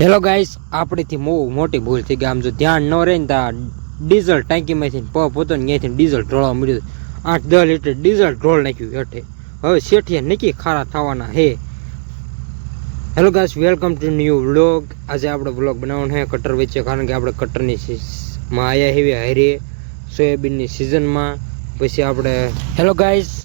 Hello guys, આપણેથી મોટી ભૂલ થઈ ગઈ. આમ જો ધ્યાન ન રહે ને તો ડીઝલ ટાંકીમાંથી પપ હતો ને ત્યાંથી ડીઝલ ઢોળવા મળ્યું. 8-10 લીટર ડીઝલ ઢોળ નાખ્યું હેઠે. હવે શેઠિયા નક્કી ખારા થવાના હે. Hello guys, welcome to new vlog. આજે આપણે વ્લોગ બનાવવાનો છે કટર વચ્ચે, કારણ કે આપણે કટરની માં આવ્યા હેવી હારે સોયાબીનની સિઝનમાં. પછી આપણે હેલો ગાઈસ,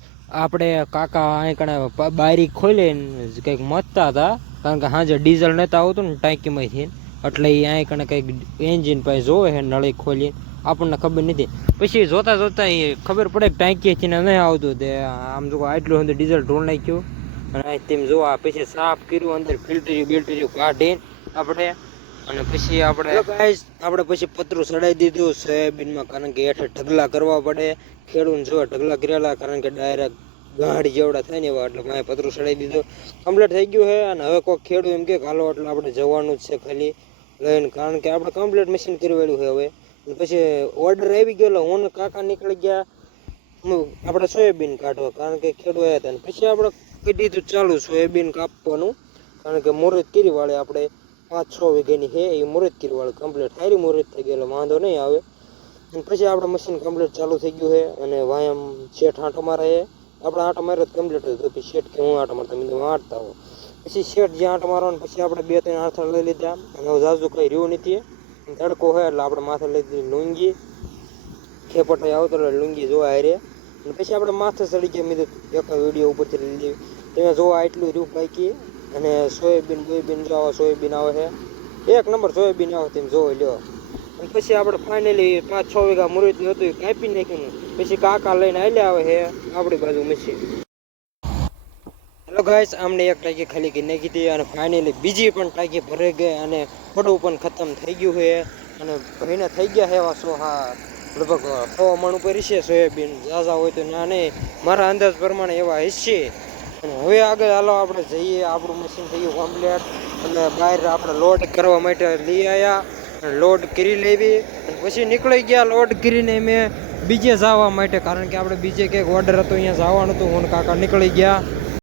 આપણે કાકા અહીં કણે બારી ખોલીને કંઈક મથતા હતા, કારણ કે સાંજે ડીઝલ નહોતા આવતું ને ટાંકીમાંથી, એટલે એ અહીં કણે કંઈક એન્જિન પાસે જોવે છે નળી ખોલીને. આપણને ખબર નથી. પછી જોતા જોતા એ ખબર પડે કે ટાંકીથી નહીં આવતું. તે આમ જો આટલું અંદર ડીઝલ ઢોળ નાખ્યું અને તેમ જોવા પછી સાફ કર્યું, અંદર ફિલ્ટર્યું બિલ્ટર્યું કાઢીને આપણે. અને પછી આપણે પછી પતરું ચડાવી દીધું સોયાબીનમાં, કારણ કે હેઠે ઢગલા કરવા પડે. ખેડૂને જોવા ઢગલા કરેલા, કારણ કે ડાયરેક્ટ ગાડી જેવડા થાય ને એવા. એટલે મેં પતરું ચડાવી દીધું, કમ્પ્લીટ થઈ ગયું છે. અને હવે કોઈ ખેડૂત એમ કે હાલો એટલે આપણે જવાનું જ છે ખાલી લઈને, કારણ કે આપણે કમ્પ્લીટ મશીન કરવેલું છે હવે. પછી ઓર્ડર આવી ગયો, હું ને કાકા નીકળી ગયા આપણે સોયાબીન કાઢવા, કારણ કે ખેડૂત આવ્યા હતા. અને પછી આપણે કહી દીધું ચાલુ સોયાબીન કાપવાનું, કારણ કે મુહૂર્ત કરી વાળે આપણે 5-6 વીઘાની છે એ મુહૂર્ત કરી વાળે કમ્પ્લીટ સારી મુહૂર્ત થઈ ગયેલો, વાંધો નહીં આવે. પછી આપણે મશીન કમ્પ્લીટ ચાલુ થઈ ગયું છે. અને વાયમ શેઠ આંટો મારે છે, આપણે આંટો માર્યો કમ્પ્લીટ હતું. પછી શેઠ કે હું આંટો મારતા તમે મારતા હો. પછી શેઠ જ્યાં આંટો મારવાનો, પછી આપણે 2-3 આંઠા લઈ લીધા. અને હવે જાજુ કંઈ રહ્યું નથી, તડકો હોય એટલે આપણે માથે લઈ દીધી લુંગી. ખેપટાઈ આવતો એટલે લુંગી જોવા હારે. અને પછી આપણે માથે ચડી ગયા. મેં એક વિડીયો ઉપરથી લઈ લીધી, તમે જોવા આટલું રૂપ બાકી. અને સોયાબીન જો આવા સોયાબીન આવે છે, 1 નંબર સોયાબીન આવે તેમ જોઈ લ્યો. અને પછી આપણે ફાઇનલી 5-6 વીઘા મુહૂર્તનું હતું એ કાપી નાખ્યું. પછી કાકા લઈને આલ્યા આવે છે આપણી બાજુ મશીન. હેલો ગાઈસ, આમને એક ટાંકી ખાલી કરી નાખી હતી. અને ફાઇનલી બીજી પણ ટાંકી ભરાઈ ગઈ અને પડવું પણ ખતમ થઈ ગયું છે. અને ભાઈને થઈ ગયા છે એવા લગભગ 100 મણ ઉપર છે સોયાબીન. ઝાઝા હોય તો ના નહીં, મારા અંદાજ પ્રમાણે એવા હશે. અને હવે આગળ હાલો આપણે જઈએ. આપણું મશીન થઈ ગયું કમ્પ્લીટ. અને બહાર આપણે લોડ કરવા માટે લઈ આવ્યા, લોડ કરી લેવી. અને પછી નીકળી ગયા લોડ કરીને મેં બીજે જવા માટે, કારણ કે આપણે બીજે કંઈક ઓર્ડર હતો અહીંયા જવાનું હતું. હું કાકા નીકળી ગયા.